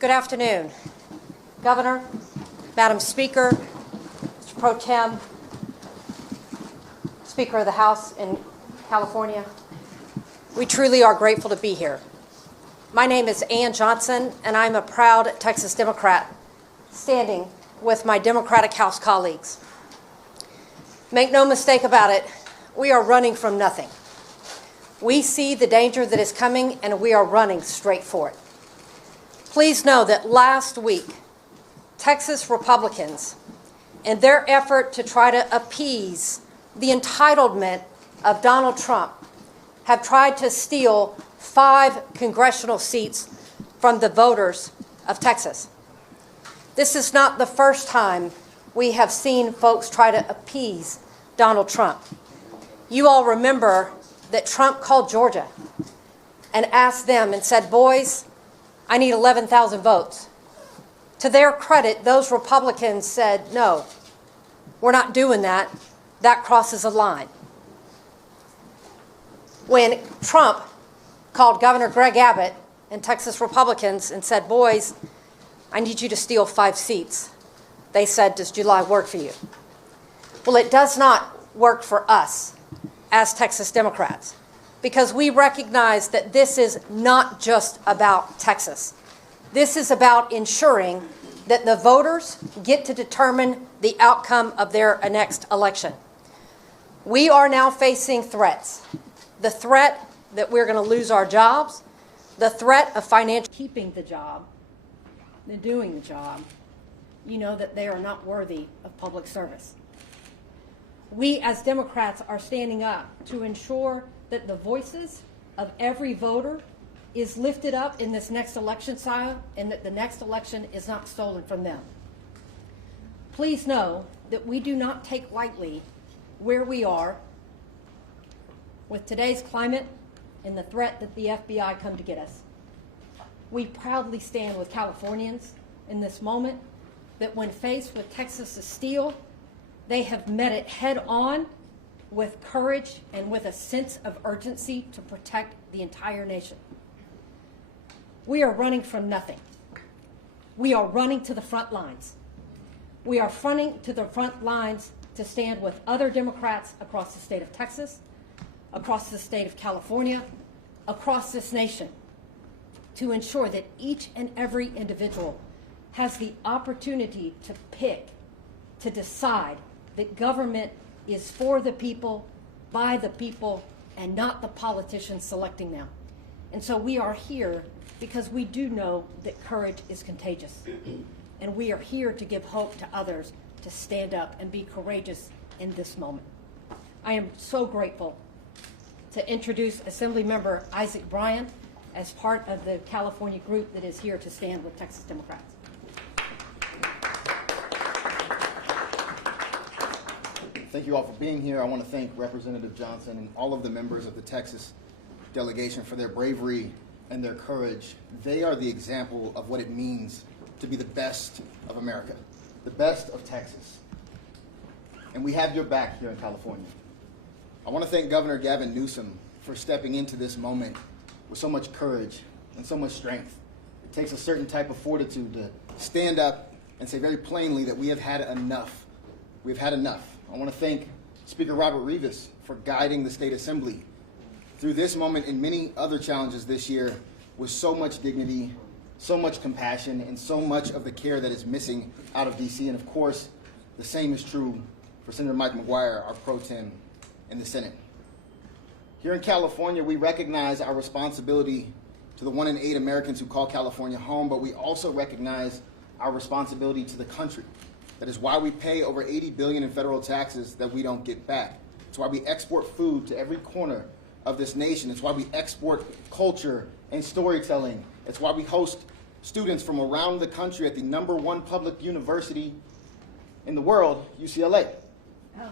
Good afternoon, Governor, Madam Speaker, Mr. Pro Tem, Speaker of the House in California. We truly are grateful to be here. My name is Ann Johnson, and I'm a proud Texas Democrat standing with my Democratic House colleagues. Make no mistake about it, we are running from nothing. We see the danger that is coming, and we are running straight for it. Please know that last week, Texas Republicans, in their effort to try to appease the entitlement of Donald Trump, have tried to steal 5 congressional seats from the voters of Texas. This is not the first time we have seen folks try to appease Donald Trump. You all remember that Trump called Georgia and asked them and said, boys, I need 11,000 votes. To their credit, those Republicans said, no, we're not doing that. That crosses a line. When Trump called Governor Greg Abbott and Texas Republicans and said, boys, I need you to steal 5 seats, they said, does July work for you? Well, it does not work for us as Texas Democrats, because we recognize that this is not just about Texas. This is about ensuring that the voters get to determine the outcome of their next election. We are now facing threats. The threat that we're going to lose our jobs, the threat of financial keeping the job, and doing the job, you know that they are not worthy of public service. We as Democrats are standing up to ensure that the voices of every voter is lifted up in this next election cycle and that the next election is not stolen from them. Please know that we do not take lightly where we are with today's climate and the threat that the FBI come to get us. We proudly stand with Californians in this moment that when faced with Texas's steel, they have met it head on with courage and with a sense of urgency to protect the entire nation. We are running from nothing. We are running to the front lines. We are running to the front lines to stand with other Democrats across the state of Texas, across the state of California, across this nation, to ensure that each and every individual has the opportunity to pick, to decide that government is for the people, by the people, and not the politicians selecting them. And so we are here because we do know that courage is contagious. And we are here to give hope to others to stand up and be courageous in this moment. I am so grateful to introduce Assemblymember Isaac Bryan as part of the California group that is here to stand with Texas Democrats. Thank you all for being here. I want to thank Representative Johnson and all of the members of the Texas delegation for their bravery and their courage. They are the example of what it means to be the best of America, the best of Texas. And we have your back here in California. I want to thank Governor Gavin Newsom for stepping into this moment with so much courage and so much strength. It takes a certain type of fortitude to stand up and say very plainly that we have had enough. We've had enough. I want to thank Speaker Robert Rivas for guiding the State Assembly through this moment and many other challenges this year with so much dignity, so much compassion, and so much of the care that is missing out of D.C. And of course, the same is true for Senator Mike McGuire, our pro tem in the Senate. Here in California, we recognize our responsibility to the 1 in 8 Americans who call California home, but we also recognize our responsibility to the country. That is why we pay over $80 billion in federal taxes that we don't get back. It's why we export food to every corner of this nation. It's why we export culture and storytelling. It's why we host students from around the country at the #1 public university in the world, UCLA. Oh.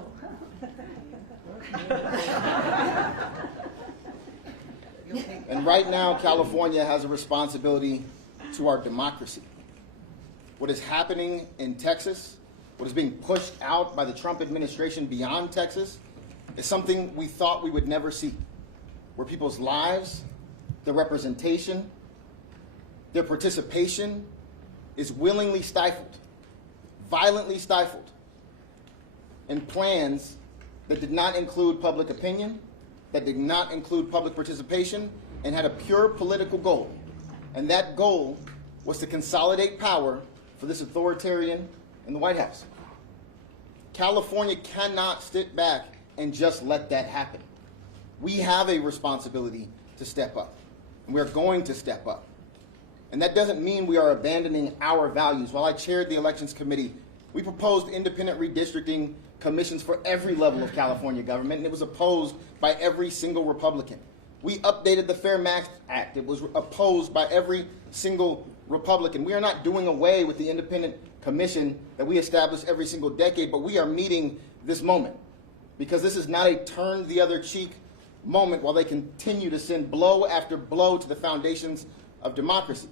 And right now, California has a responsibility to our democracy. What is happening in Texas, what is being pushed out by the Trump administration beyond Texas, is something we thought we would never see, where people's lives, their representation, their participation is willingly stifled, violently stifled, in plans that did not include public opinion, that did not include public participation, and had a pure political goal. And that goal was to consolidate power for this authoritarian in the White House. California cannot sit back and just let that happen. We have a responsibility to step up, and we're going to step up. And that doesn't mean we are abandoning our values. While I chaired the Elections Committee, we proposed independent redistricting commissions for every level of California government, and it was opposed by every single Republican. We updated the Fair Max Act. It was opposed by every single Republican. We are not doing away with the independent commission that we establish every single decade, but we are meeting this moment, because this is not a turn the other cheek moment while they continue to send blow after blow to the foundations of democracy.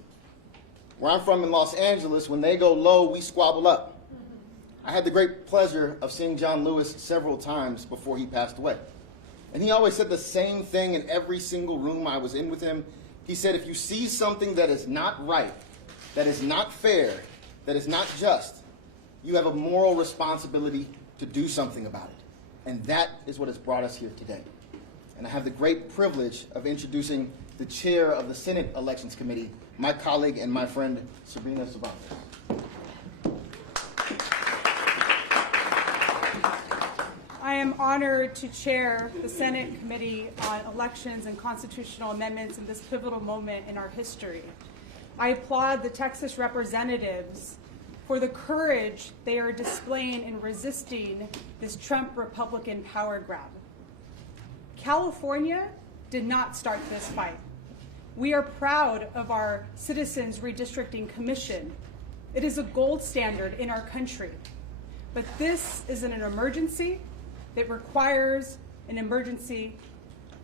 Where I'm from in Los Angeles, when they go low, we squabble up. I had the great pleasure of seeing John Lewis several times before he passed away. And he always said the same thing in every single room I was in with him. He said, if you see something that is not right, that is not fair, that is not just, you have a moral responsibility to do something about it. And that is what has brought us here today. And I have the great privilege of introducing the chair of the Senate Elections Committee, my colleague and my friend, Sabrina Cervantes. I am honored to chair the Senate Committee on Elections and Constitutional Amendments in this pivotal moment in our history. I applaud the Texas representatives for the courage they are displaying in resisting this Trump Republican power grab. California did not start this fight. We are proud of our Citizens Redistricting Commission. It is a gold standard in our country. But this is an emergency that requires an emergency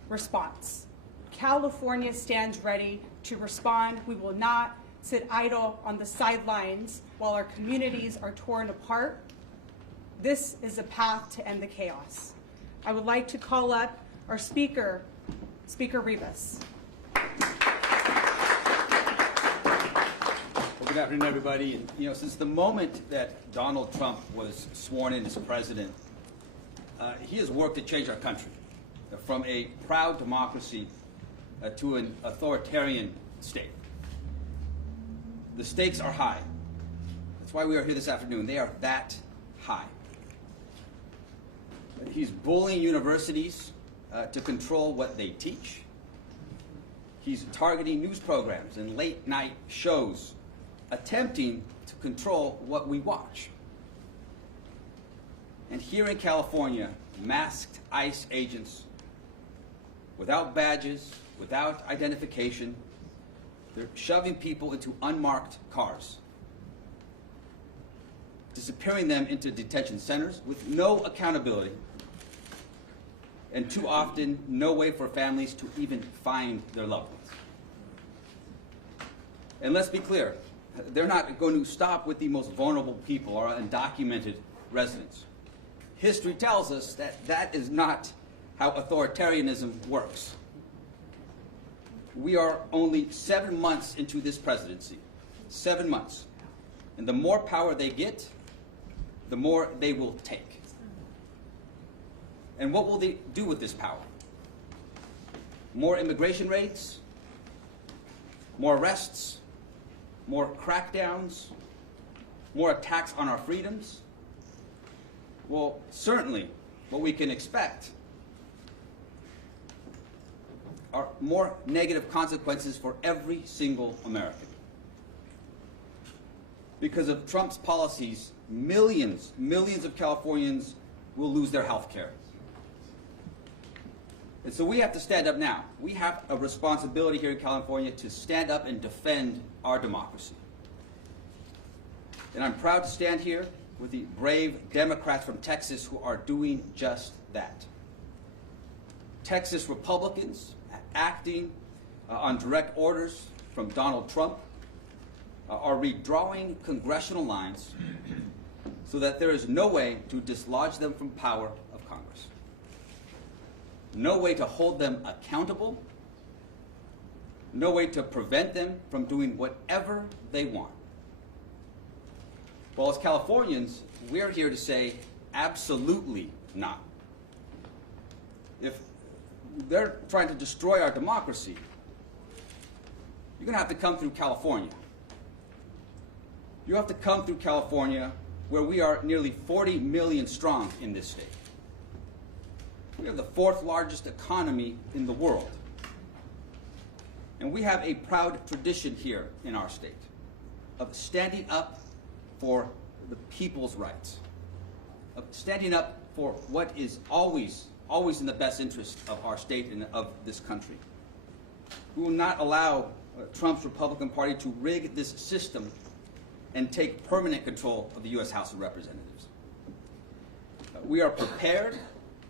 response. California stands ready to respond. We will not sit idle on the sidelines while our communities are torn apart. This is a path to end the chaos. I would like to call up our Speaker, Speaker Rivas. Well, good afternoon, everybody. And, since the moment that Donald Trump was sworn in as president, he has worked to change our country from a proud democracy to an authoritarian state. The stakes are high. That's why we are here this afternoon. They are that high. He's bullying universities to control what they teach. He's targeting news programs and late-night shows, attempting to control what we watch. And here in California, masked ICE agents, without badges, without identification, they're shoving people into unmarked cars, disappearing them into detention centers with no accountability, and too often, no way for families to even find their loved ones. And let's be clear, they're not going to stop with the most vulnerable people or undocumented residents. History tells us that that is not how authoritarianism works. We are only 7 months into this presidency, 7 months. And the more power they get, the more they will take. And what will they do with this power? More immigration raids? More arrests? More crackdowns? More attacks on our freedoms? Well, certainly what we can expect are more negative consequences for every single American. Because of Trump's policies, millions of Californians will lose their health care. And so we have to stand up now. We have a responsibility here in California to stand up and defend our democracy. And I'm proud to stand here with the brave Democrats from Texas who are doing just that. Texas Republicans acting on direct orders from Donald Trump are redrawing congressional lines so that there is no way to dislodge them from power of Congress. No way to hold them accountable. No way to prevent them from doing whatever they want. Well, as Californians, we're here to say absolutely not. If they're trying to destroy our democracy, you're going to have to come through California. You have to come through California, where we are nearly 40 million strong in this state. We have the 4th largest economy in the world. And we have a proud tradition here in our state of standing up for the people's rights, of standing up for what is always in the best interest of our state and of this country. We will not allow Trump's Republican Party to rig this system and take permanent control of the U.S. House of Representatives. We are prepared,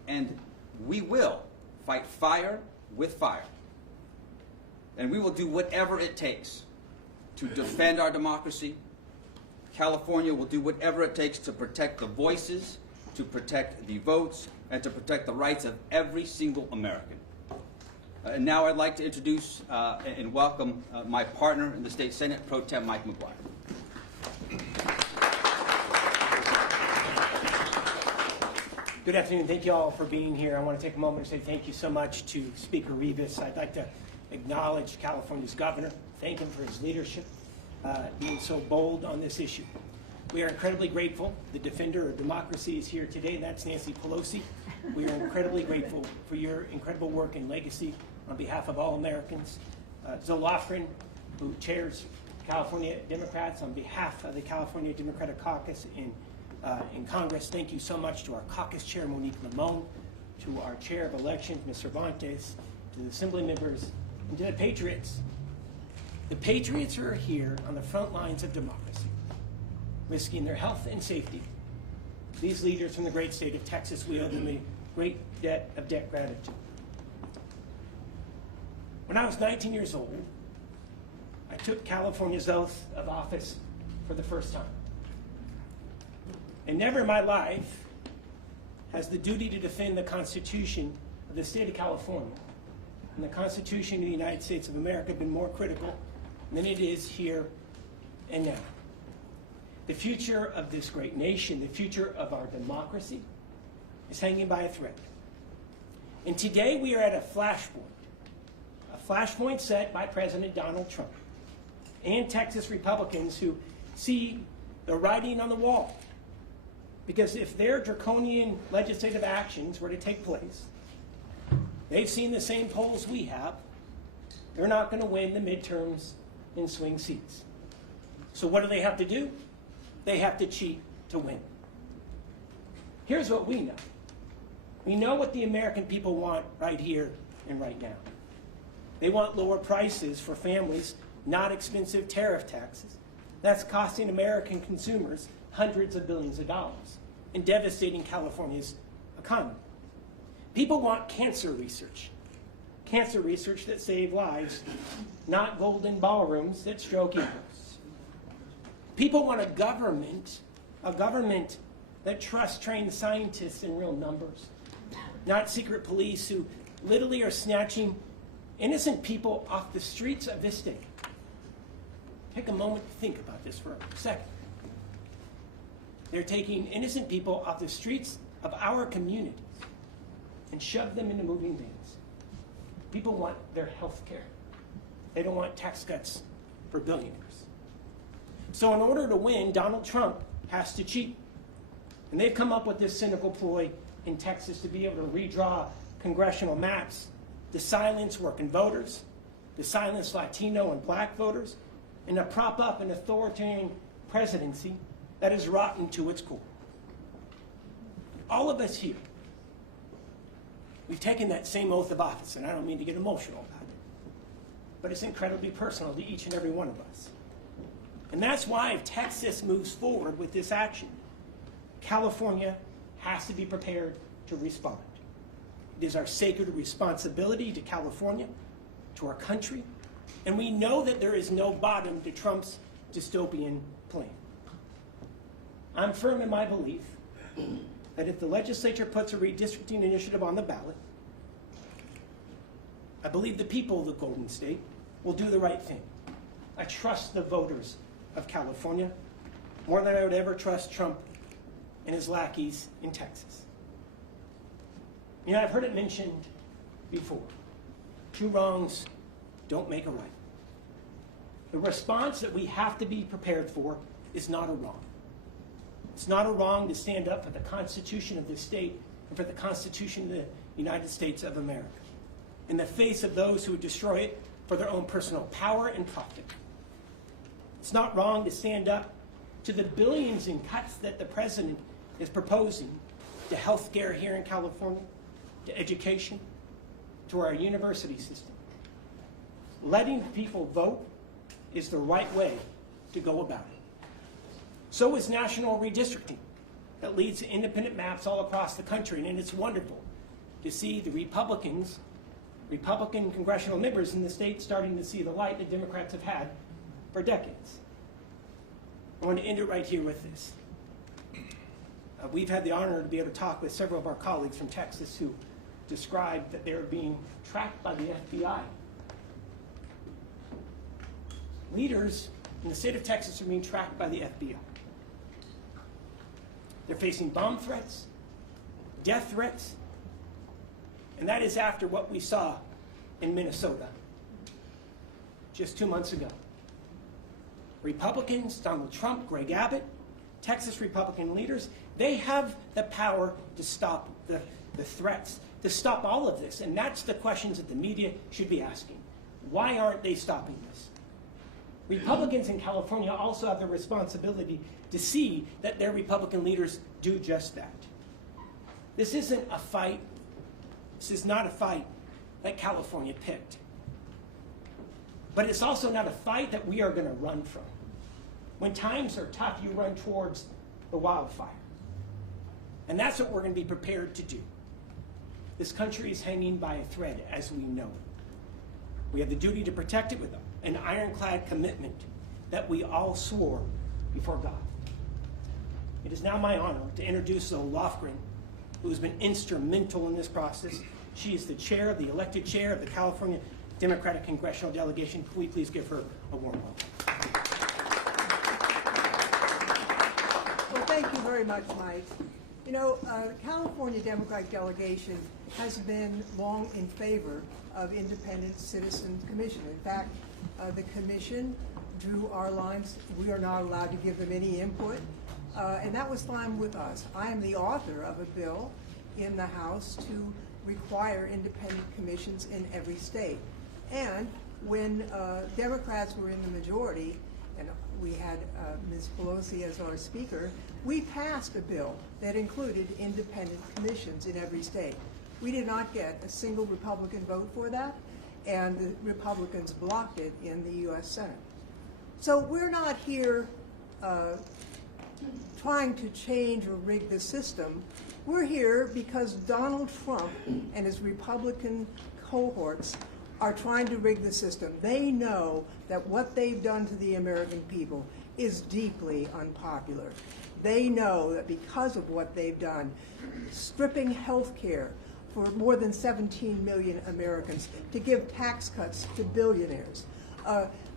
and we will fight fire with fire. And we will do whatever it takes to defend our democracy. California will do whatever it takes to protect the voices, to protect the votes, and to protect the rights of every single American. And now I'd like to introduce and welcome my partner in the State Senate, Pro Tem Mike McGuire. Good afternoon. Thank you all for being here. I want to take a moment to say thank you so much to Speaker Rivas. I'd like to acknowledge California's governor, thank him for his leadership, being so bold on this issue. We are incredibly grateful. The defender of democracy is here today, and that's Nancy Pelosi. We are incredibly grateful for your incredible work and legacy on behalf of all Americans. Zoe Lofgren, who chairs California Democrats on behalf of the California Democratic Caucus in Congress, thank you so much to our caucus chair, Monique Limon, to our chair of elections, Ms. Cervantes, to the assembly members, and to the patriots. The patriots are here on the front lines of democracy, risking their health and safety. These leaders from the great state of Texas, we owe them a great debt of gratitude. When I was 19 years old, I took California's oath of office for the first time. And never in my life has the duty to defend the Constitution of the state of California and the Constitution of the United States of America been more critical than it is here and now. The future of this great nation, the future of our democracy, is hanging by a thread. And today we are at a flashpoint set by President Donald Trump and Texas Republicans who see the writing on the wall. Because if their draconian legislative actions were to take place, they've seen the same polls we have, they're not going to win the midterms in swing seats. So what do they have to do? They have to cheat to win. Here's what we know. We know what the American people want right here and right now. They want lower prices for families, not expensive tariff taxes. That's costing American consumers hundreds of billions of dollars and devastating California's economy. People want cancer research that save lives, not golden ballrooms that stroke egos. People want a government that trusts trained scientists in real numbers, not secret police who literally are snatching innocent people off the streets of this state. Take a moment to think about this for a second. They're taking innocent people off the streets of our communities and shove them into moving vans. People want their health care. They don't want tax cuts for billionaires. So in order to win, Donald Trump has to cheat. And they've come up with this cynical ploy in Texas to be able to redraw congressional maps to silence working voters, to silence Latino and black voters, and to prop up an authoritarian presidency that is rotten to its core. All of us here, we've taken that same oath of office, and I don't mean to get emotional about it, but it's incredibly personal to each and every one of us. And that's why if Texas moves forward with this action, California has to be prepared to respond. It is our sacred responsibility to California, to our country, and we know that there is no bottom to Trump's dystopian plan. I'm firm in my belief that if the legislature puts a redistricting initiative on the ballot, I believe the people of the Golden State will do the right thing. I trust the voters of California, more than I would ever trust Trump and his lackeys in Texas. You know, I've heard it mentioned before. Two wrongs don't make a right. The response that we have to be prepared for is not a wrong. It's not a wrong to stand up for the Constitution of this state and for the Constitution of the United States of America in the face of those who would destroy it for their own personal power and profit. It's not wrong to stand up to the billions in cuts that the president is proposing to health care here in California, to education, to our university system. Letting people vote is the right way to go about it. So is national redistricting that leads to independent maps all across the country, and it's wonderful to see the Republican congressional members in the state starting to see the light that Democrats have had for decades. I want to end it right here with this. We've had the honor to be able to talk with several of our colleagues from Texas who described that they're being tracked by the FBI. Leaders in the state of Texas are being tracked by the FBI. They're facing bomb threats, death threats, and that is after what we saw in Minnesota just 2 months ago. Republicans, Donald Trump, Greg Abbott, Texas Republican leaders, they have the power to stop the threats, to stop all of this. And that's the questions that the media should be asking. Why aren't they stopping this? Republicans in California also have the responsibility to see that their Republican leaders do just that. This isn't a fight. This is not a fight that California picked. But it's also not a fight that we are going to run from. When times are tough, you run towards the wildfire. And that's what we're going to be prepared to do. This country is hanging by a thread, as we know. We have the duty to protect it with an ironclad commitment that we all swore before God. It is now my honor to introduce Zoe Lofgren, who has been instrumental in this process. She is the elected chair of the California Democratic Congressional Delegation. Can we please give her a warm welcome? Well, thank you very much, Mike. You know, California Democratic Delegation has been long in favor of independent citizen commission. In fact, the commission drew our lines. We are not allowed to give them any input, and that was fine with us. I am the author of a bill in the House to require independent commissions in every state. And when Democrats were in the majority, and we had Ms. Pelosi as our speaker, we passed a bill that included independent commissions in every state. We did not get a single Republican vote for that, and the Republicans blocked it in the U.S. Senate. So we're not here trying to change or rig the system. We're here because Donald Trump and his Republican cohorts are trying to rig the system. They know that what they've done to the American people is deeply unpopular. They know that because of what they've done, stripping health care for more than 17 million Americans, to give tax cuts to billionaires,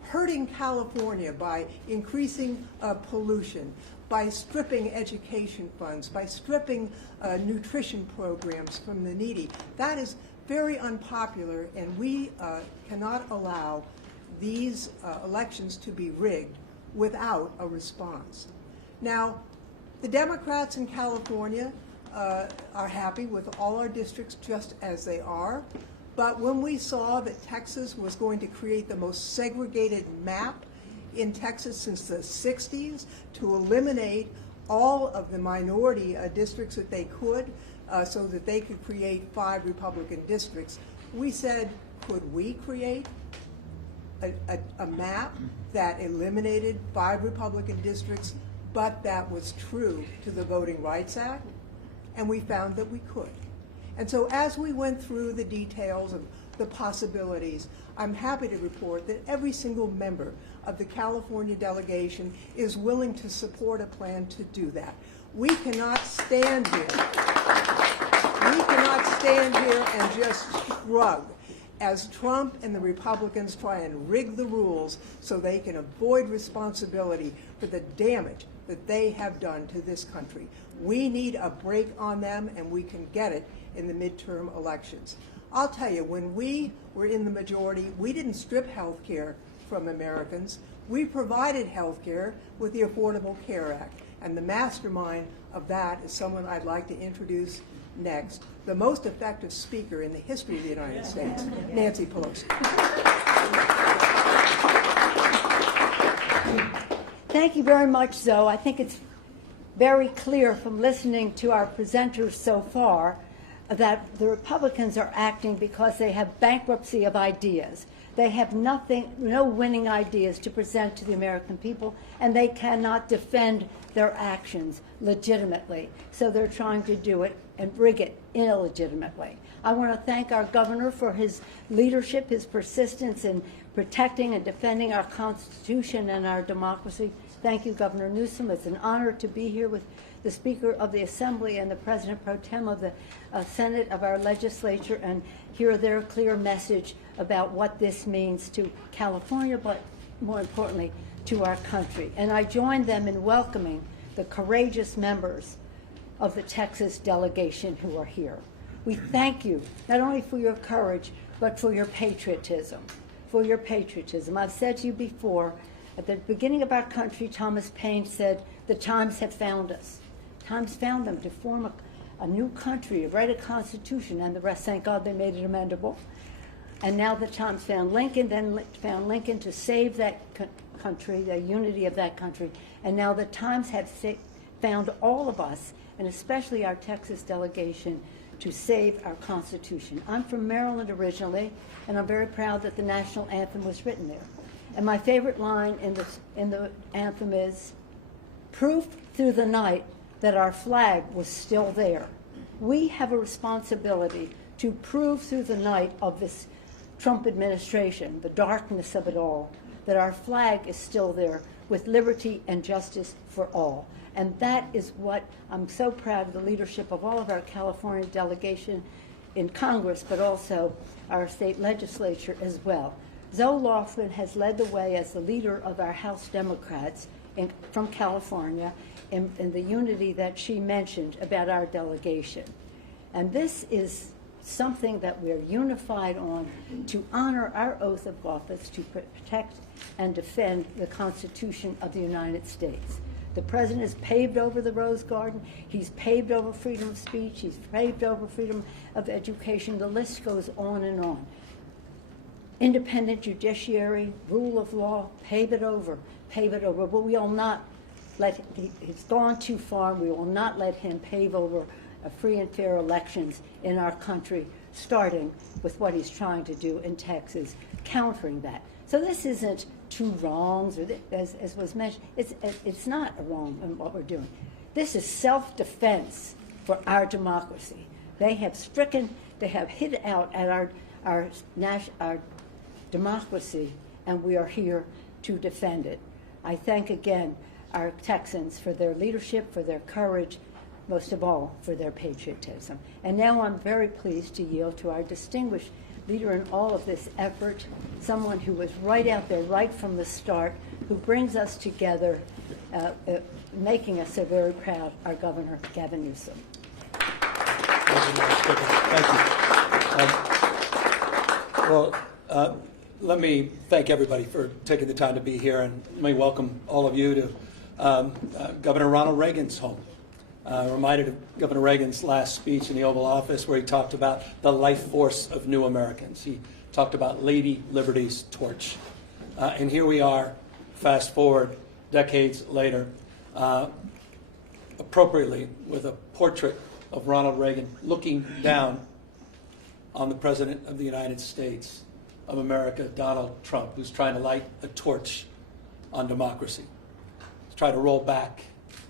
hurting California by increasing pollution, by stripping education funds, by stripping nutrition programs from the needy. That is very unpopular, and we cannot allow these elections to be rigged without a response. Now, the Democrats in California are happy with all our districts just as they are, but when we saw that Texas was going to create the most segregated map in Texas since the 60s to eliminate all of the minority districts that they could, so that they could create 5 Republican districts, we said, could we create a map that eliminated 5 Republican districts, but that was true to the Voting Rights Act? And we found that we could. And so as we went through the details of the possibilities, I'm happy to report that every single member of the California delegation is willing to support a plan to do that. We cannot stand here. We cannot stand here and just shrug as Trump and the Republicans try and rig the rules so they can avoid responsibility for the damage that they have done to this country. We need a break on them, and we can get it in the midterm elections. I'll tell you, when we were in the majority, we didn't strip health care from Americans. We provided health care with the Affordable Care Act. And the mastermind of that is someone I'd like to introduce next, the most effective speaker in the history of the United States, Nancy Pelosi. Thank you very much, Zoe. I think it's very clear from listening to our presenters so far that the Republicans are acting because they have bankruptcy of ideas. They have no winning ideas to present to the American people, and they cannot defend their actions legitimately. So they're trying to do it and rig it illegitimately. I want to thank our governor for his leadership, his persistence in protecting and defending our Constitution and our democracy. Thank you, Governor Newsom. It's an honor to be here with the Speaker of the Assembly and the President Pro Tem of the Senate of our legislature and hear their clear message about what this means to California, but more importantly, to our country. And I join them in welcoming the courageous members of the Texas delegation who are here. We thank you not only for your courage, but for your patriotism. For your patriotism. I've said to you before, at the beginning of our country, Thomas Paine said, the times have found us. Times found them to form a new country, write a constitution, and the rest, thank God, they made it amendable. And now the times found Lincoln, then found Lincoln to save that country, the unity of that country. And now the times have found all of us, and especially our Texas delegation, to save our Constitution. I'm from Maryland originally, and I'm very proud that the national anthem was written there. And my favorite line in the anthem is, proof through the night that our flag was still there. We have a responsibility to prove through the night of this Trump administration, the darkness of it all, that our flag is still there with liberty and justice for all. And that is what I'm so proud of the leadership of all of our California delegation in Congress, but also our state legislature as well. Zoe Laughlin has led the way as the leader of our House Democrats from California in the unity that she mentioned about our delegation. And this is something that we're unified on to honor our oath of office to protect and defend the Constitution of the United States. The president has paved over the Rose Garden. He's paved over freedom of speech. He's paved over freedom of education. The list goes on and on. Independent judiciary, rule of law, pave it over. But we will not let him, he's gone too far. We will not let him pave over free and fair elections in our country, starting with what he's trying to do in Texas, countering that. So this isn't two wrongs, or as was mentioned, it's not a wrong in what we're doing. This is self-defense for our democracy. They have hit out at our democracy, and we are here to defend it. I thank again our Texans for their leadership, for their courage, most of all for their patriotism. And now I'm very pleased to yield to our distinguished leader in all of this effort, someone who was right out there right from the start, who brings us together, making us so very proud, our Governor, Gavin Newsom. Thank you. Let me thank everybody for taking the time to be here, and let me welcome all of you to Governor Ronald Reagan's home. Reminded of Governor Reagan's last speech in the Oval Office, where he talked about the life force of new Americans. He talked about Lady Liberty's torch. And here we are, fast forward decades later, appropriately with a portrait of Ronald Reagan looking down on the President of the United States of America, Donald Trump, who's trying to light a torch on democracy. He's trying to roll back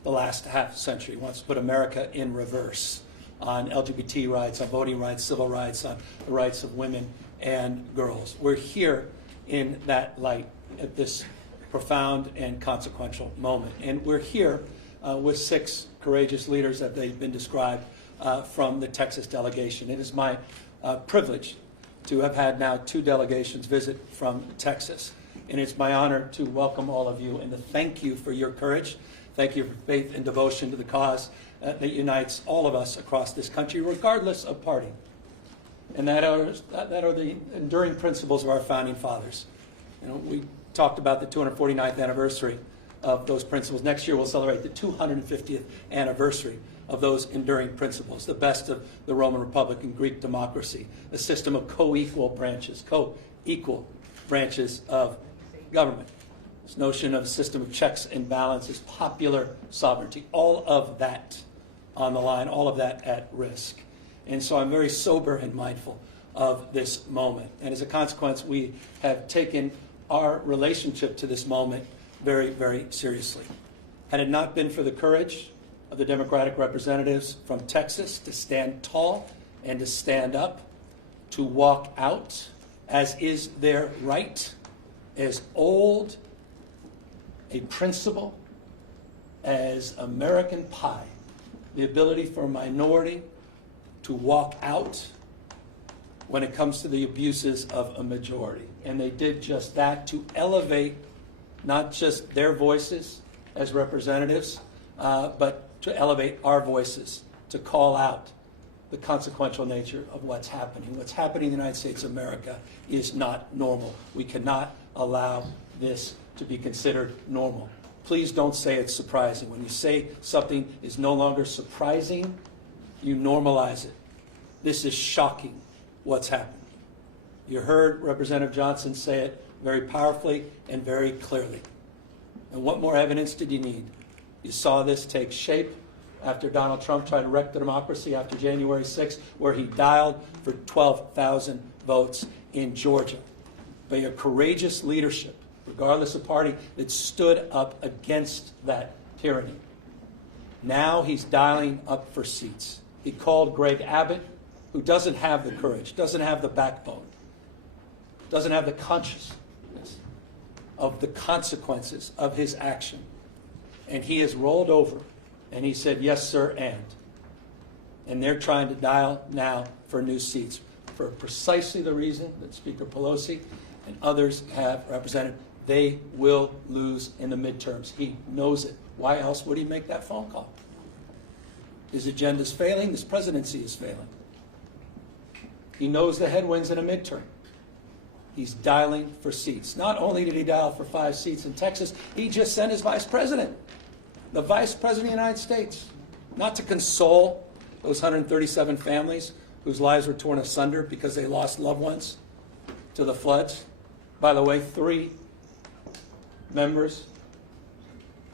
the last half century, wants to put America in reverse on LGBT rights, on voting rights, civil rights, on the rights of women and girls. We're here in that light at this profound and consequential moment. And we're here with 6 courageous leaders that they've been described from the Texas delegation. It is my privilege to have had now 2 delegations visit from Texas. And it's my honor to welcome all of you and to thank you for your courage. Thank you for faith and devotion to the cause that unites all of us across this country, regardless of party. And that are the enduring principles of our founding fathers. You know, we talked about the 249th anniversary of those principles. Next year we'll celebrate the 250th anniversary of those enduring principles, the best of the Roman Republic and Greek democracy, a system of co-equal branches of government. This notion of a system of checks and balances, popular sovereignty, all of that on the line, all of that at risk. And so I'm very sober and mindful of this moment. And as a consequence, we have taken our relationship to this moment very, very seriously. Had it not been for the courage of the Democratic representatives from Texas to stand tall and to stand up, to walk out, as is their right, as old a principle as American pie, the ability for a minority to walk out when it comes to the abuses of a majority. And they did just that to elevate not just their voices as representatives, but to elevate our voices, to call out the consequential nature of what's happening. What's happening in the United States of America is not normal. We cannot allow this to be considered normal. Please don't say it's surprising. When you say something is no longer surprising, you normalize it. This is shocking what's happened. You heard Representative Johnson say it very powerfully and very clearly. And what more evidence did you need? You saw this take shape after Donald Trump tried to wreck the democracy after January 6th, where he dialed for 12,000 votes in Georgia. By a courageous leadership, regardless of party, that stood up against that tyranny. Now he's dialing up for seats. He called Greg Abbott, who doesn't have the courage, doesn't have the backbone, doesn't have the consciousness of the consequences of his action. And he has rolled over and he said, yes, sir, and they're trying to dial now for new seats for precisely the reason that Speaker Pelosi and others have represented. They will lose in the midterms. He knows it. Why else would he make that phone call? His agenda's failing. This presidency is failing. He knows the headwinds in a midterm. He's dialing for seats. Not only did he dial for 5 seats in Texas, he just sent his vice president, the vice president of the United States, not to console those 137 families whose lives were torn asunder because they lost loved ones to the floods. By the way, 3 members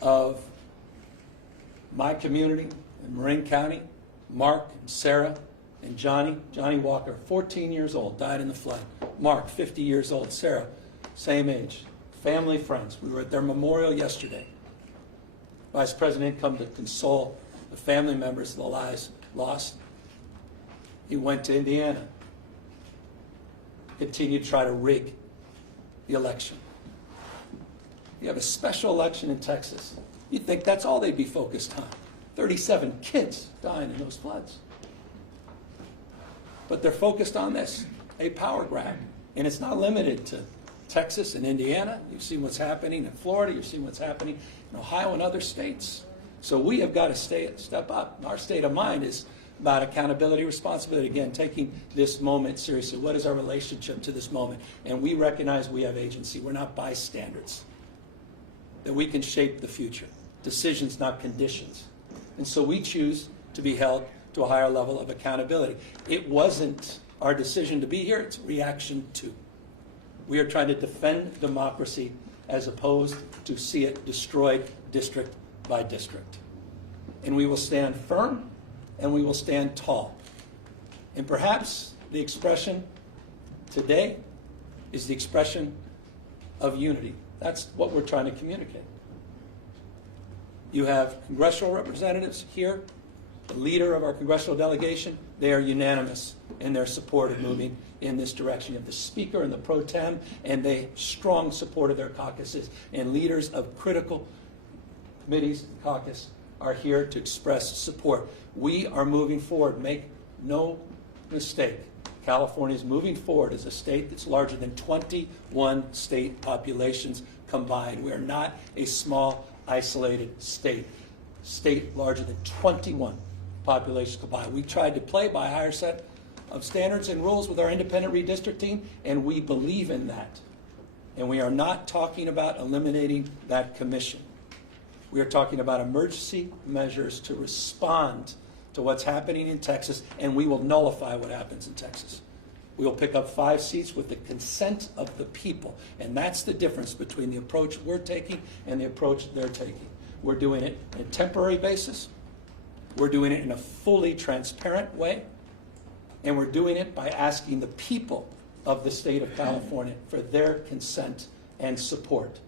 of my community in Marin County, Mark and Sarah and Johnny Walker, 14 years old, died in the flood. Mark, 50 years old. Sarah, same age. Family, friends. We were at their memorial yesterday. Vice President come to console the family members of the lives lost. He went to Indiana, continued to try to rig the election. You have a special election in Texas. You'd think that's all they'd be focused on. 37 kids dying in those floods. But they're focused on this, a power grab. And it's not limited to Texas and Indiana. You've seen what's happening in Florida. You've seen what's happening in Ohio and other states. So we have got to step up. Our state of mind is about accountability, responsibility. Again, taking this moment seriously. What is our relationship to this moment? And we recognize we have agency. We're not bystanders. That we can shape the future. Decisions, not conditions. And so we choose to be held to a higher level of accountability. It wasn't our decision to be here, it's reaction to. We are trying to defend democracy as opposed to see it destroyed district by district. And we will stand firm and we will stand tall. And perhaps the expression today is the expression of unity. That's what we're trying to communicate. You have congressional representatives here, the leader of our congressional delegation. They are unanimous in their support of moving in this direction. You have the Speaker and the Pro Tem, and they strong support of their caucuses. And leaders of critical committees, caucus, are here to express support. We are moving forward. Make no mistake. California is moving forward as a state that's larger than 21 state populations combined. We are not a small, isolated state. State larger than 21 populations combined. We tried to play by a higher set of standards and rules with our independent redistricting, and we believe in that. And we are not talking about eliminating that commission. We are talking about emergency measures to respond to what's happening in Texas, and we will nullify what happens in Texas. We will pick up 5 seats with the consent of the people, and that's the difference between the approach we're taking and the approach they're taking. We're doing it on a temporary basis. We're doing it in a fully transparent way, and we're doing it by asking the people of the state of California for their consent and support.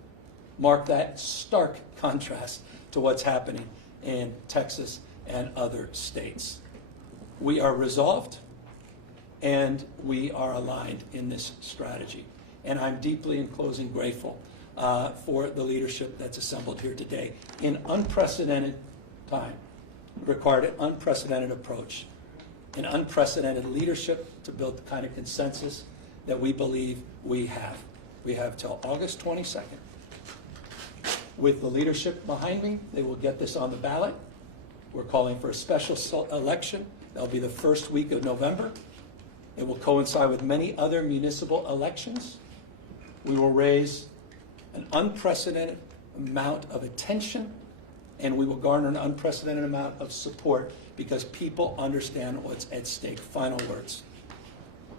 Mark that stark contrast to what's happening in Texas and other states. We are resolved and we are aligned in this strategy. And I'm deeply, in closing, grateful for the leadership that's assembled here today in unprecedented time. It required an unprecedented approach, an unprecedented leadership to build the kind of consensus that we believe we have. We have till August 22nd. With the leadership behind me, they will get this on the ballot. We're calling for a special election. That'll be the first week of November. It will coincide with many other municipal elections. We will raise an unprecedented amount of attention, and we will garner an unprecedented amount of support because people understand what's at stake. Final words.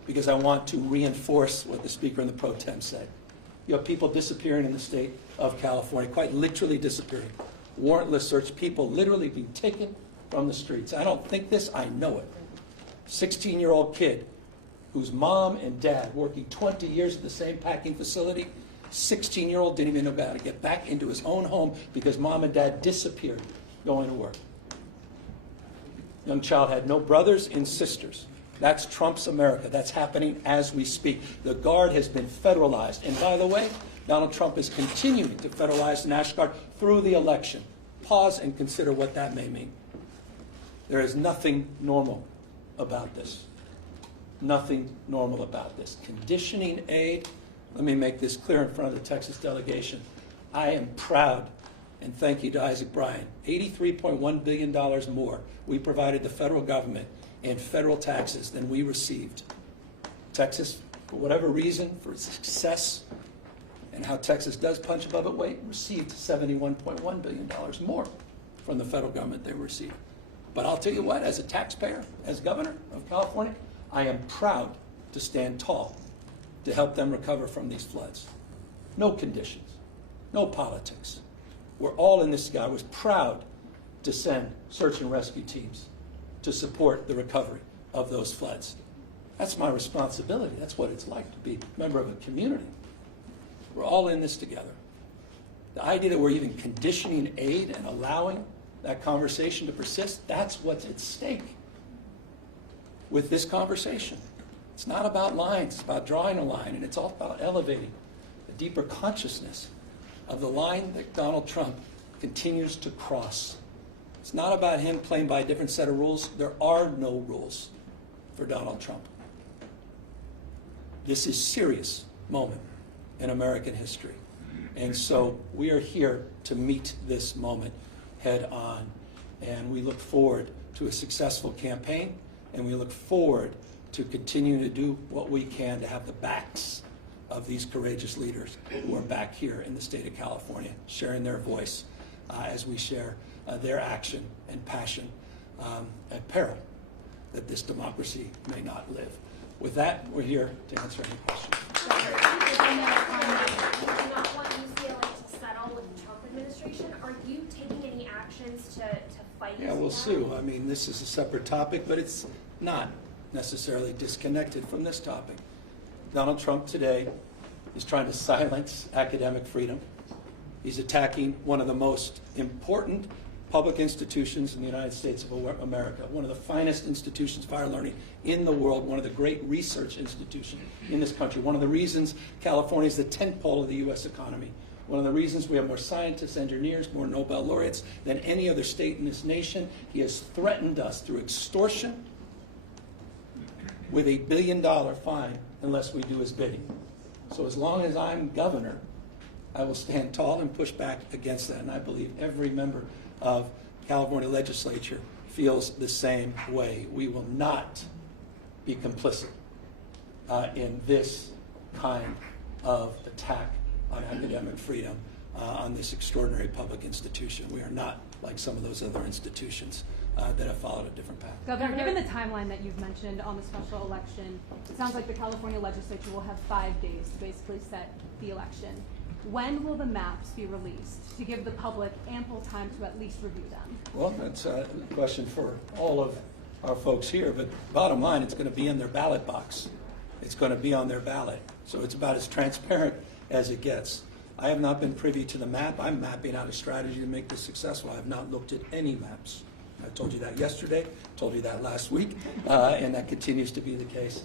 Because I want to reinforce what the Speaker and the Pro Tem said. You have people disappearing in the state of California, quite literally disappearing. Warrantless search, people literally being taken from the streets. I don't think this, I know it. 16-year-old kid whose mom and dad working 20 years at the same packing facility. 16-year-old didn't even know how to get back into his own home because mom and dad disappeared going to work. Young child had no brothers and sisters. That's Trump's America. That's happening as we speak. The Guard has been federalized. And by the way, Donald Trump is continuing to federalize the National Guard through the election. Pause and consider what that may mean. There is nothing normal about this. Nothing normal about this. Conditioning aid, let me make this clear in front of the Texas delegation. I am proud, and thank you to Isaac Bryan, $83.1 billion more we provided the federal government in federal taxes than we received. Texas, for whatever reason, for success, and how Texas does punch above its weight, received $71.1 billion more from the federal government they received. But I'll tell you what, as a taxpayer, as governor of California, I am proud to stand tall to help them recover from these floods. No conditions, no politics. We're all in this together. I was proud to send search and rescue teams to support the recovery of those floods. That's my responsibility. That's what it's like to be a member of a community. We're all in this together. The idea that we're even conditioning aid and allowing that conversation to persist, that's what's at stake with this conversation. It's not about lines, it's about drawing a line, and it's all about elevating a deeper consciousness of the line that Donald Trump continues to cross. It's not about him playing by a different set of rules. There are no rules for Donald Trump. This is a serious moment in American history. And so we are here to meet this moment head on. And we look forward to a successful campaign, and we look forward to continuing to do what we can to have the backs of these courageous leaders who are back here in the state of California, sharing their voice as we share their action and passion at peril that this democracy may not live. With that, we're here to answer any questions. Do not want UCLA to settle with the Trump administration. Are you taking any actions to fight? Yeah, we'll sue. I mean, this is a separate topic, but it's not necessarily disconnected from this topic. Donald Trump today is trying to silence academic freedom. He's attacking one of the most important public institutions in the United States of America, one of the finest institutions of higher learning in the world, one of the great research institutions in this country, one of the reasons California is the tentpole of the U.S. economy, one of the reasons we have more scientists, engineers, more Nobel laureates than any other state in this nation. He has threatened us through extortion with a $1 billion fine unless we do his bidding. So as long as I'm governor, I will stand tall and push back against that. And I believe every member of California legislature feels the same way. We will not be complicit in this kind of attack on academic freedom on this extraordinary public institution. We are not like some of those other institutions that have followed a different path. Governor, given the timeline that you've mentioned on the special election, it sounds like the California legislature will have 5 days to basically set the election. When will the maps be released to give the public ample time to at least review them? Well, that's a question for all of our folks here, but bottom line, it's going to be in their ballot box. It's going to be on their ballot. So it's about as transparent as it gets. I have not been privy to the map. I'm mapping out a strategy to make this successful. I have not looked at any maps. I told you that yesterday, told you that last week, and that continues to be the case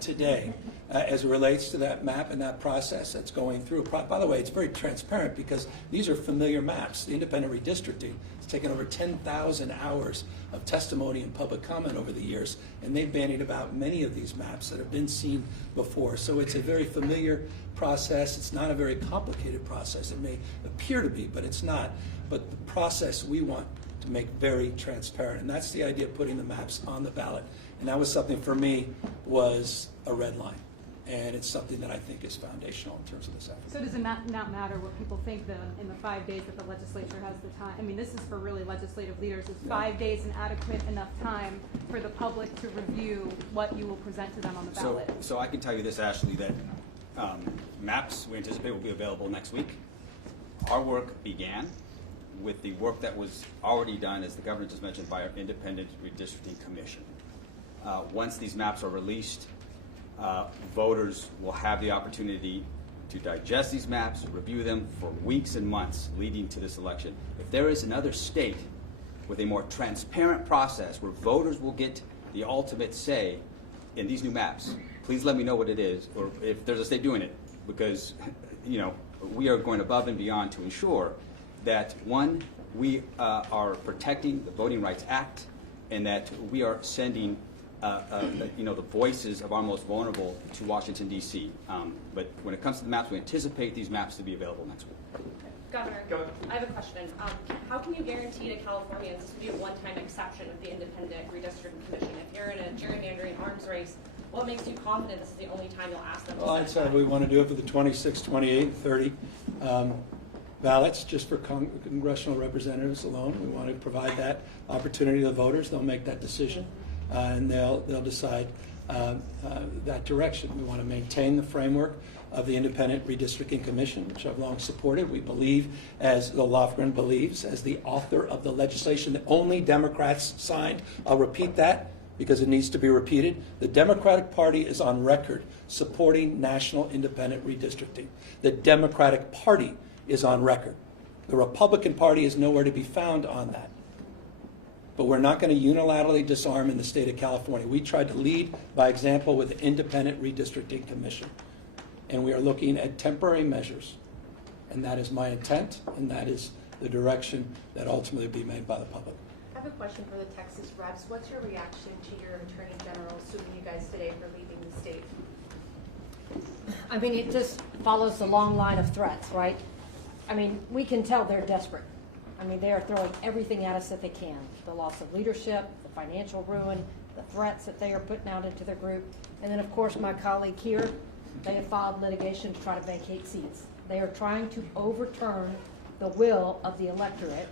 today. As it relates to that map and that process that's going through, by the way, it's very transparent because these are familiar maps. The independent redistricting has taken over 10,000 hours of testimony and public comment over the years, and they've bandied about many of these maps that have been seen before. So it's a very familiar process. It's not a very complicated process. It may appear to be, but it's not. But the process we want to make very transparent, and that's the idea of putting the maps on the ballot. And that was something for me was a red line, and it's something that I think is foundational in terms of this effort. So does it not matter what people think in the 5 days that the legislature has the time? I mean, this is for really legislative leaders. Is 5 days an adequate enough time for the public to review what you will present to them on the ballot? So I can tell you this, Ashley, that maps we anticipate will be available next week. Our work began with the work that was already done, as the governor just mentioned, by our independent redistricting commission. Once these maps are released, voters will have the opportunity to digest these maps, review them for weeks and months leading to this election. If there is another state with a more transparent process where voters will get the ultimate say in these new maps, please let me know what it is, or if there's a state doing it, because we are going above and beyond to ensure that, one, we are protecting the Voting Rights Act, and that we are sending the voices of our most vulnerable to Washington, D.C. But when it comes to the maps, we anticipate these maps to be available next week. Governor, I have a question. How can you guarantee to Californians this will be a one-time exception of the Independent Redistricting Commission? If you're in a gerrymandering arms race, what makes you confident this is the only time you'll ask them to Well, I said we want to do it for the 26, 28, 30 ballots, just for congressional representatives alone. We want to provide that opportunity to the voters. They'll make that decision, and they'll decide that direction. We want to maintain the framework of the Independent Redistricting Commission, which I've long supported. We believe, as the Lofgren believes, as the author of the legislation that only Democrats signed. I'll repeat that because it needs to be repeated. The Democratic Party is on record supporting national independent redistricting. The Democratic Party is on record. The Republican Party is nowhere to be found on that. But we're not going to unilaterally disarm in the state of California. We tried to lead by example with the Independent Redistricting Commission. And we are looking at temporary measures. And that is my intent, and that is the direction that ultimately will be made by the public. I have a question for the Texas reps. What's your reaction to your Attorney General suing you guys today for leaving the state? I mean, it just follows the long line of threats, right? I mean, we can tell they're desperate. I mean, they are throwing everything at us that they can. The loss of leadership, the financial ruin, the threats that they are putting out into their group. And then, of course, my colleague here, they have filed litigation to try to vacate seats. They are trying to overturn the will of the electorate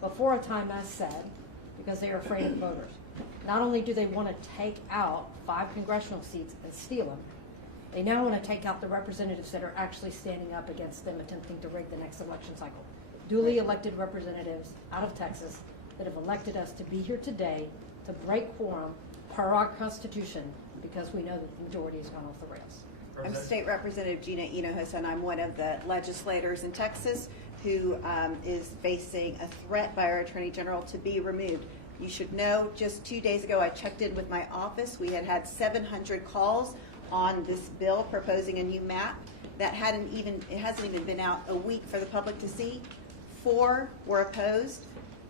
before a time as said, because they are afraid of voters. Not only do they want to take out 5 congressional seats and steal them, they now want to take out the representatives that are actually standing up against them attempting to rig the next election cycle. Duly elected representatives out of Texas that have elected us to be here today to break quorum per our Constitution because we know that the majority has gone off the rails. I'm State Representative Gina Hinojosa, and I'm one of the legislators in Texas who is facing a threat by our Attorney General to be removed. You should know, just 2 days ago, I checked in with my office. We had 700 calls on this bill proposing a new map that hasn't even been out a week for the public to see. 4 were opposed.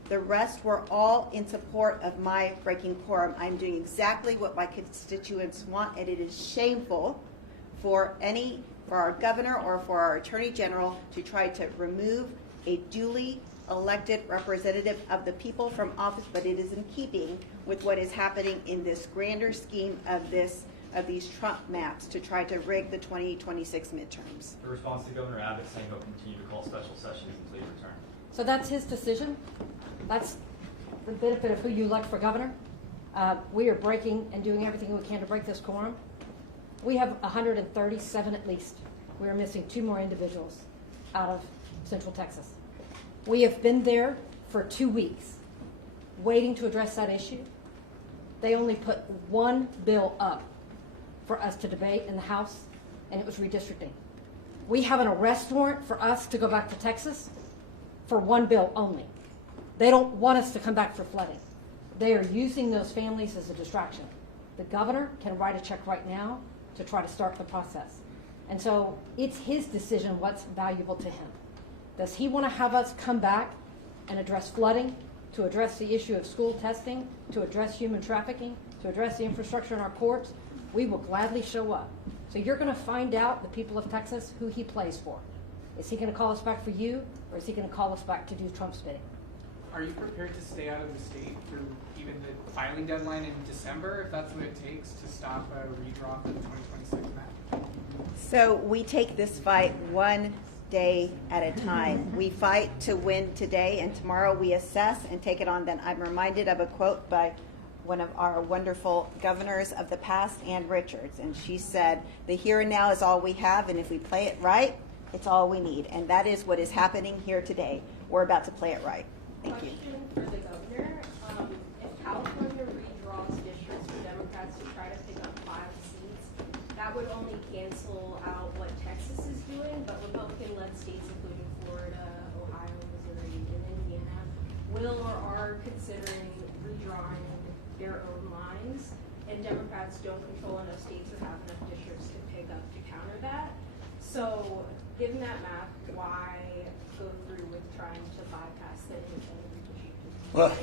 The rest were all in support of my breaking quorum. I'm doing exactly what my constituents want, and it is shameful for our governor or for our attorney general to try to remove a duly elected representative of the people from office, but it is in keeping with what is happening in this grander scheme of these Trump maps to try to rig the 2026 midterms. The response to Governor Abbott saying he'll continue to call special sessions until you return. So that's his decision. That's the benefit of who you elect for governor. We are breaking and doing everything we can to break this quorum. We have 137 at least. We are missing 2 more individuals out of Central Texas. We have been there for 2 weeks waiting to address that issue. They only put 1 bill up for us to debate in the House, and it was redistricting. We have an arrest warrant for us to go back to Texas for 1 bill only. They don't want us to come back for flooding. They are using those families as a distraction. The governor can write a check right now to try to start the process. And so it's his decision what's valuable to him. Does he want to have us come back and address flooding, to address the issue of school testing, to address human trafficking, to address the infrastructure in our courts? We will gladly show up. So you're going to find out, the people of Texas, who he plays for. Is he going to call us back for you, or is he going to call us back to do Trump's bidding? Are you prepared to stay out of the state through even the filing deadline in December, if that's what it takes to stop a redraw for the 2026 map? So we take this fight one day at a time. We fight to win today, and tomorrow we assess and take it on then. I'm reminded of a quote by one of our wonderful governors of the past, Ann Richards, and she said, "The here and now is all we have, and if we play it right, it's all we need." And that is what is happening here today. We're about to play it right. Thank you. Question for the governor. If California redraws districts for Democrats to try to pick up 5 seats, that would only cancel out what Texas is doing, but Republican-led states, including Florida, Ohio, Missouri, and Indiana, will or are considering redrawing their own lines, and Democrats don't control enough states or have enough districts to pick up to counter that. So, given that map, why go through with trying to bypass the independent redistricting?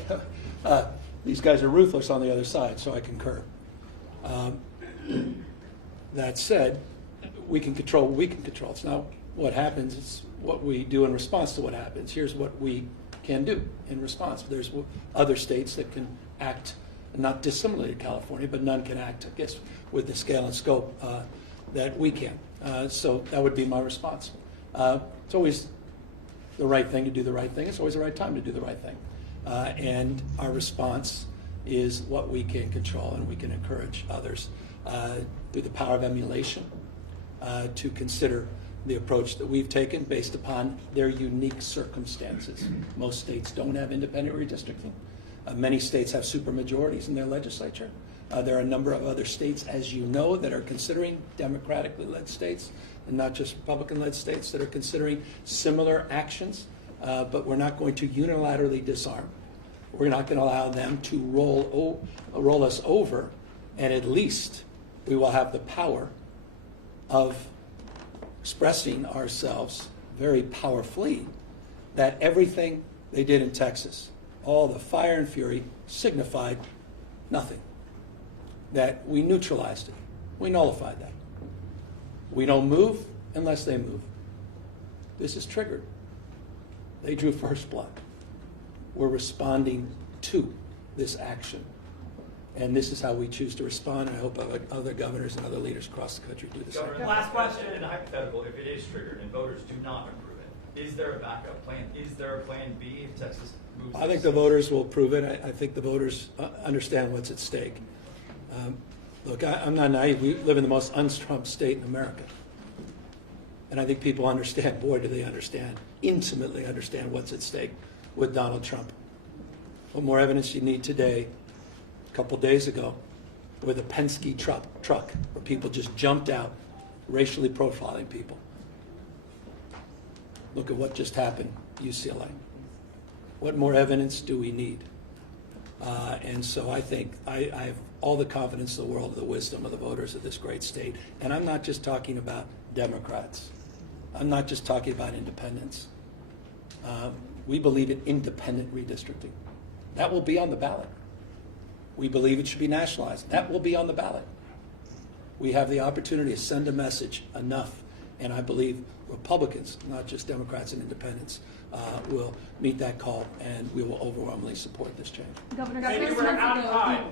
Well, these guys are ruthless on the other side, so I concur. That said, we can control what we can control. It's not what happens, it's what we do in response to what happens. Here's what we can do in response. There's other states that can act not dissimilar to California, but none can act, I guess, with the scale and scope that we can. So that would be my response. It's always the right thing to do the right thing. It's always the right time to do the right thing. And our response is what we can control, and we can encourage others through the power of emulation to consider the approach that we've taken based upon their unique circumstances. Most states don't have independent redistricting. Many states have supermajorities in their legislature. There are a number of other states, as you know, that are considering democratically led states, and not just Republican-led states, that are considering similar actions, but we're not going to unilaterally disarm. We're not going to allow them to roll us over, and at least we will have the power of expressing ourselves very powerfully that everything they did in Texas, all the fire and fury, signified nothing. That we neutralized it. We nullified that. We don't move unless they move. This is triggered. They drew first blood. We're responding to this action. And this is how we choose to respond. And I hope other governors and other leaders across the country do the same. Governor, last question. In a hypothetical, if it is triggered and voters do not approve it, is there a backup plan? Is there a plan B if Texas moves? I think the voters will approve it. I think the voters understand what's at stake. Look, I'm not naive. We live in the most un-Trump state in America. And I think people understand, boy, do they understand, intimately understand what's at stake with Donald Trump. What more evidence you need today, a couple days ago, with a Penske truck where people just jumped out, racially profiling people. Look at what just happened, UCLA. What more evidence do we need? And so I think I have all the confidence in the world of the wisdom of the voters of this great state. And I'm not just talking about Democrats. I'm not just talking about independents. We believe in independent redistricting. That will be on the ballot. We believe it should be nationalized. That will be on the ballot. We have the opportunity to send a message enough, and I believe Republicans, not just Democrats and independents, will meet that call, and we will overwhelmingly support this change. Governor, Thank you. 6 We're months out of ago, time.